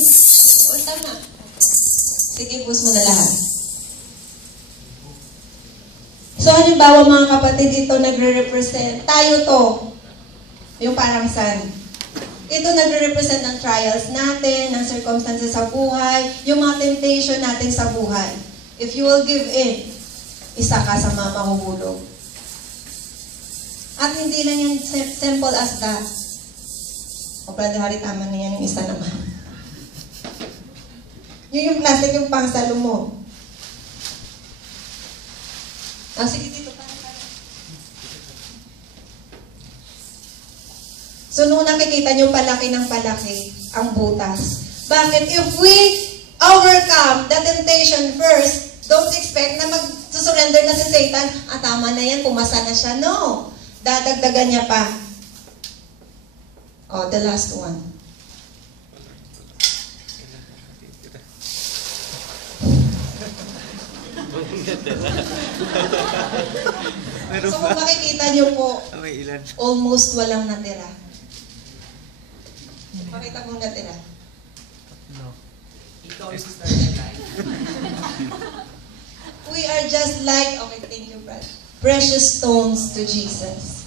O, tama. Sige, bus mo na lahat. So, halimbawa mga kapatid, ito nagre-represent. Tayo to. Yung parang sun. Ito nagre-represent ng trials natin, ng circumstances sa buhay, yung mga temptation natin sa buhay. If you will give in, isa ka sa mga mahuhulog. At hindi lang yan simple as that. O, Brother Harry, tama na yan yung isa naman. Yung plastic, yung pangsalo mo. Sige, dito pa. So, nung nakikita nyo palaki ng palaki ang butas. Bakit? If we overcome the temptation first, don't expect na mag-surrender na si Satan. Tama na yan, pumasa na siya. No. Dadagdagan niya pa. Oh, the last one. So kung makikita nyo po, almost walang natira. Pakita mo natira. No. We are just like, okay, thank you, Brad. Precious stones to Jesus.